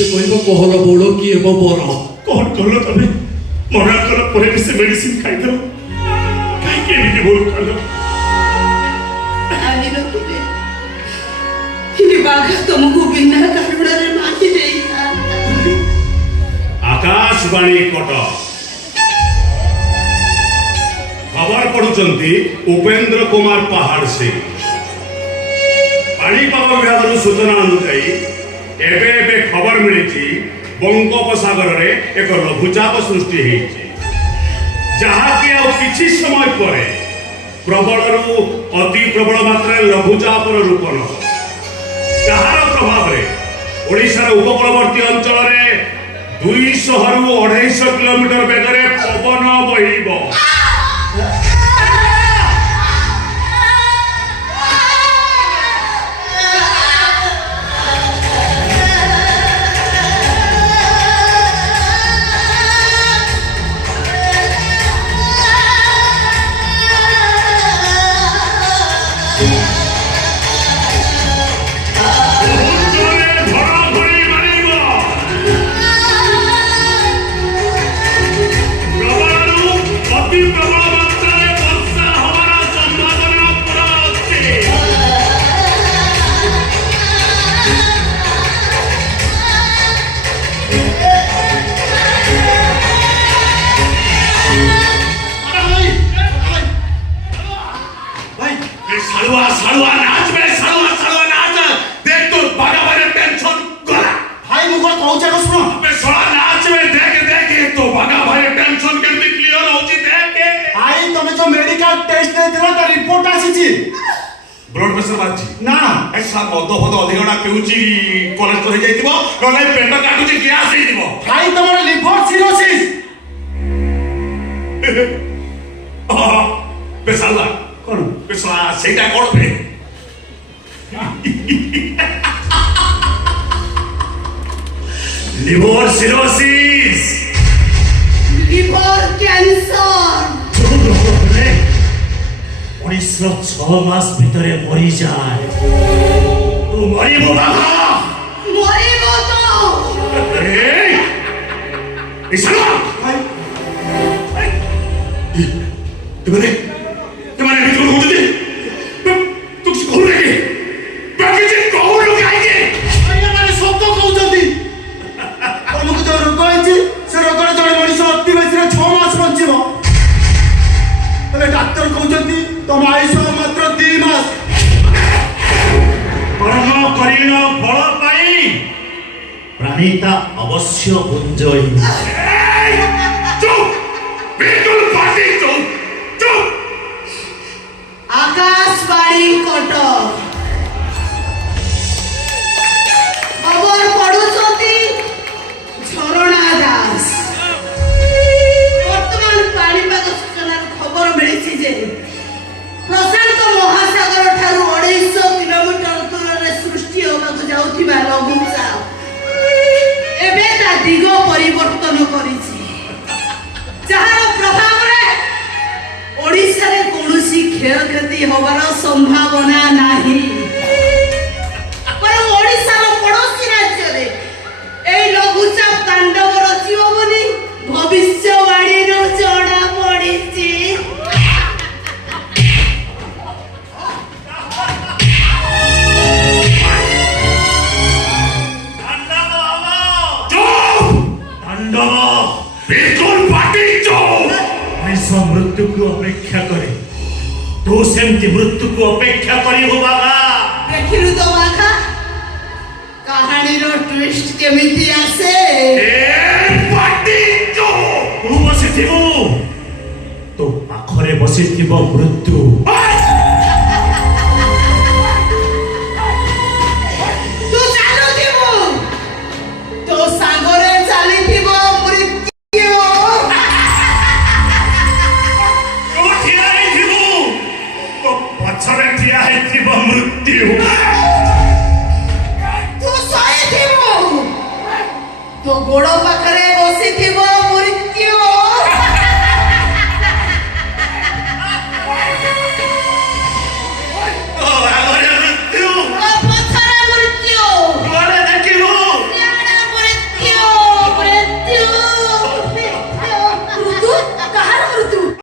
से कहब कहल बड़ किए बर कौन कल तमें मना कल पर से मेडिसिन खाइदेव कहीं भूल कल तुमको बिना कारण मारी आकाशवाणी कटक खबर पढ़ुंट उपेंद्र कुमार पहाड़ से पाणीपाग विभाग सूचना अनुसार एबे खबर मिली बंगोपसागर रे एक लघुचाप सृष्टि जहाँकि किछि समय पर प्रबल अति प्रबल मात्रा लघुचापर रूप नब जार प्रभाव में ओडिशार उपकूलवर्ती अंचल 200 रु 250 किलोमीटर बेगरे पवन बहिब ब्लड प्रेशर बाजी ना ऐसा मद फद अधिकटा पिउची कोलेस्ट्रॉल हो जाइतिबो नले पेट काटुची गैस हे दिबो भाई तमर लिवर सिरोसिस पेशाला कोन पेशा सेटा कोन बे लिवर सिरोसिस लिवर कैंसर 6 मास भितरे मरी जाए तू मरिबो बाबा मरिबो तो इसाला तुम्हारे मित्र को दे तू कुछ कहू रे बाकी जे कहू लोग आइजे अरे माने सब तो कहू जल्दी तुमको जो रोग होइछि से रोग रे जड़े मଣିଷ अति बेसी 6 मास बंचिबो तबे डॉक्टर कहउछंती तुम आयुष मात्र 2 मास कर्म करिन फल पाई प्राणीता अवश्य गुंजई चुप बिल्कुल पाटी चुप चुप आकाशवाणी कटक खबर पढ़ुछंती झरणा दास वर्तमान पाणीपाग सूचनार खबर मिली जे प्रशांत महासागर ठारू 250 किलोमीटर दूर सृष्टि होगा जाउथिबा लघुचाप एबे ता दिग परिवर्तन करिछि जहार प्रभाव रे ओडिसा रे कोनोसी क्षयक्षति होबार संभावना नाही पर ओडिसा रो पड़ोसी राज्य रे एई लघुचाप तांडव रचिबो बोली भविष्यवाणी रो जड़ा पड़िछि बिल्कुल पाटी चुप ऐसा मृत्यु को अपेक्षा करे तू सेमती मृत्यु को अपेक्षा करी हो बाबा देखिलु तो बाखा कहानी रो ट्विस्ट केमिति आसे ए पाटी चुप तू बसिथिबो तो पाखरे बसिथिबो मृत्यु आ